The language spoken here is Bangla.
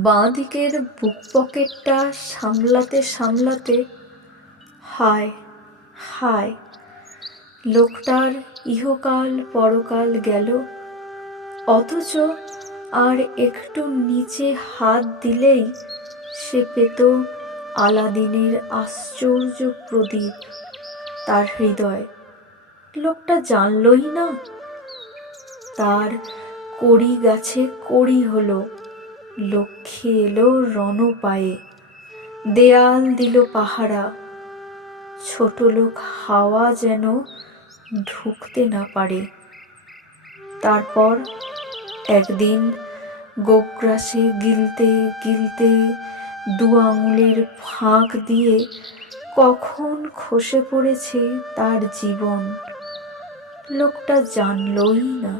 বাঁ দিকের বুক পকেটটা সামলাতে সামলাতে হায় হায়, লোকটার ইহকাল পরকাল গেল, অথচ আর একটু নিচে হাত দিলেই সে পেত আলাদিনের আশ্চর্য প্রদীপ তার হৃদয়। লোকটা জানলই না, তার কড়ি গাছে কড়ি হলো, লক্ষ্মী এলো রণ পায়ে, দেয়াল দিল পাহারা, ছোট লোক হাওয়া যেন ঢুকতে না পারে। তারপর একদিন গোগ্রাসে গিলতে গিলতে 2 আঙুলের ফাঁক দিয়ে কখন খসে পড়েছে তার জীবন, লোকটা জানলই না।